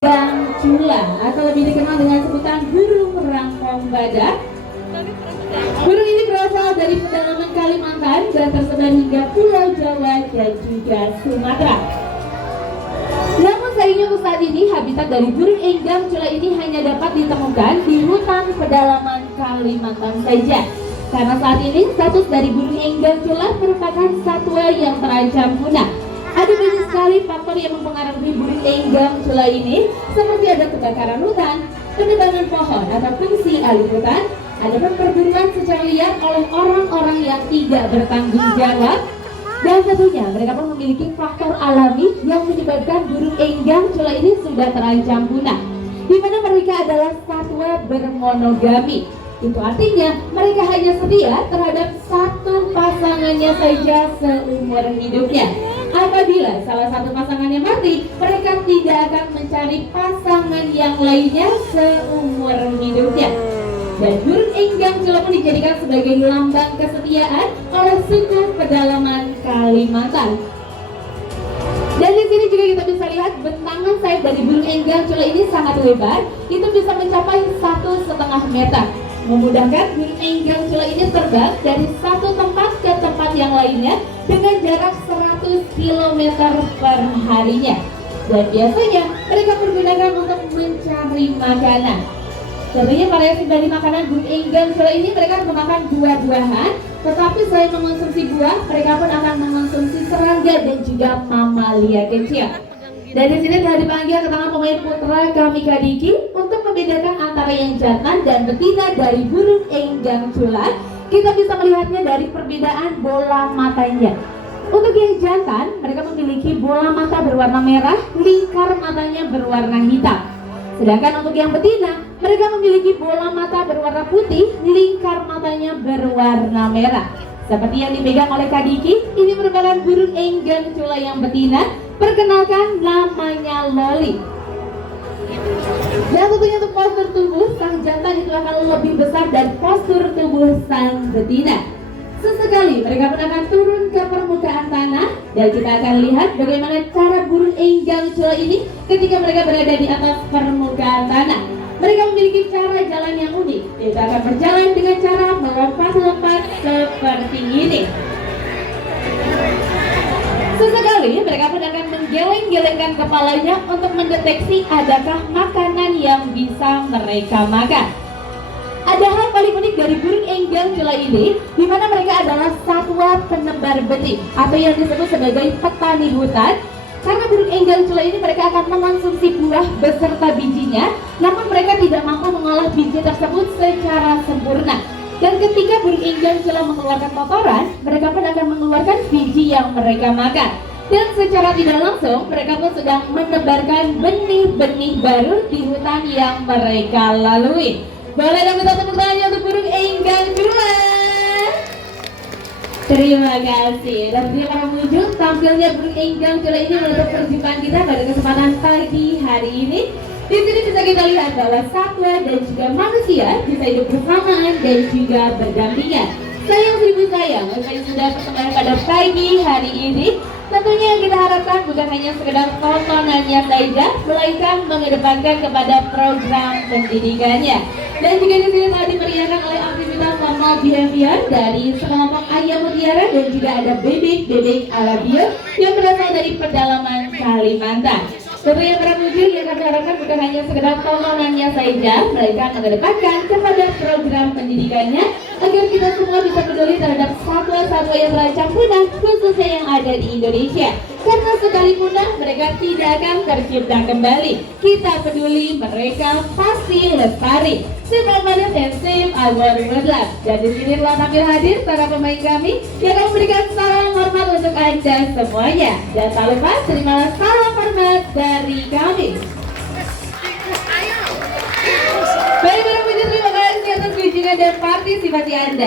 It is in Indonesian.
Cula atau lebih dikenal dengan sebutan burung rangkong badak. Burung ini berasal dari pedalaman Kalimantan dan tersebar hingga Pulau Jawa dan juga Sumatera. Namun sayangnya untuk saat ini habitat dari burung enggang cula ini hanya dapat ditemukan di hutan pedalaman Kalimantan saja. Karena saat ini status dari burung enggang cula merupakan satwa yang terancam punah. Ada banyak sekali faktor yang mempengaruhi burung enggang cula ini, seperti ada kebakaran hutan, penebangan pohon atau fungsi alih hutan, ada perburuan secara liar oleh orang-orang yang tidak bertanggung jawab, dan tentunya mereka pun memiliki faktor alami yang menyebabkan burung enggang cula ini sudah terancam punah, di mana mereka adalah satwa bermonogami. Itu artinya mereka hanya setia terhadap satu pasangannya saja seumur hidupnya. Apabila salah satu pasangannya mati, mereka tidak akan mencari pasangan yang lainnya seumur hidupnya. Dan burung enggang cula pun dijadikan sebagai lambang kesetiaan oleh suku pedalaman Kalimantan. Dan di sini juga kita bisa lihat bentangan sayap dari burung enggang cula ini sangat lebar, itu bisa mencapai 1,5 meter. Memudahkan burung enggang cula ini terbang dari satu tempat ke tempat yang lainnya dengan jarak 100 km per harinya. Dan biasanya mereka menggunakan untuk mencari makanan. Tentunya variasi dari makanan burung enggang cula ini mereka memakan buah-buahan, tetapi selain mengonsumsi buah, mereka pun akan mengonsumsi serangga dan juga mamalia kecil. Dan di sini telah dipanggil keterangan pemain putra kami Kadiki untuk membedakan antara yang jantan dan betina dari burung enggang cula. Kita bisa melihatnya dari perbedaan bola matanya. Untuk yang jantan, mereka memiliki bola mata berwarna merah, lingkar matanya berwarna hitam. Sedangkan untuk yang betina, mereka memiliki bola mata berwarna putih, lingkar matanya berwarna merah. Seperti yang dipegang oleh Kadiki, ini merupakan burung enggang cula yang betina. Perkenalkan, namanya Loli. Dan tentunya untuk postur tubuh, sang jantan itu akan lebih besar dari postur tubuh sang betina. Sesekali mereka pun akan turun ke permukaan tanah, dan kita akan lihat bagaimana cara burung enggang cula ini ketika mereka berada di atas permukaan tanah. Mereka memiliki cara jalan yang unik. Kita akan berjalan dengan cara melompat-lompat seperti ini. Sesekali mereka pun akan menggeleng-gelengkan kepalanya untuk mendeteksi adakah makanan yang bisa mereka makan. Ada hal paling unik dari burung enggang cula ini, di mana mereka adalah satwa penebar benih atau yang disebut sebagai petani hutan. Karena burung enggang cula ini mereka akan mengonsumsi buah beserta bijinya, namun mereka tidak mampu mengolah biji tersebut secara sempurna. Dan ketika burung enggang cula mengeluarkan kotoran, mereka pun akan mengeluarkan biji yang mereka makan. Dan secara tidak langsung, mereka pun sedang menebarkan benih-benih baru di hutan yang mereka lalui. Boleh dong kita tepuk tangannya untuk burung enggang cula. Terima kasih. Dan terima kasih tampilnya burung enggang cula ini menutup perjumpaan kita pada kesempatan pagi hari ini. Di sini bisa kita lihat bahwa satwa dan juga manusia bisa hidup bersamaan dan juga berdampingan. Sayang seribu sayang, saya sudah bertemu pada pagi hari ini. Tentunya yang kita harapkan bukan hanya sekedar tontonannya saja, melainkan mengedepankan kepada program pendidikannya. Dan juga di sini telah dimeriahkan oleh aktivitas formal behavior dari sekelompok ayam mutiara dan juga ada bebek-bebek alabio yang berasal dari pedalaman Kalimantan. Tentunya para pengunjung yang kami harapkan bukan hanya sekedar tontonannya saja, melainkan mengedepankan kepada program pendidikannya agar kita semua bisa peduli terhadap satwa-satwa yang terancam punah, khususnya yang ada di Indonesia. Karena sekali punah, mereka tidak akan tercipta kembali. Kita peduli, mereka pasti lestari. Save Planet and Save Our Wildlife. Dan di sini telah tampil hadir para pemain kami yang akan memberikan salam hormat untuk Anda semuanya. Dan tak lupa terimalah salam hormat dari kami. Baik, terima kasih atas kunjungan dan partisipasi Anda.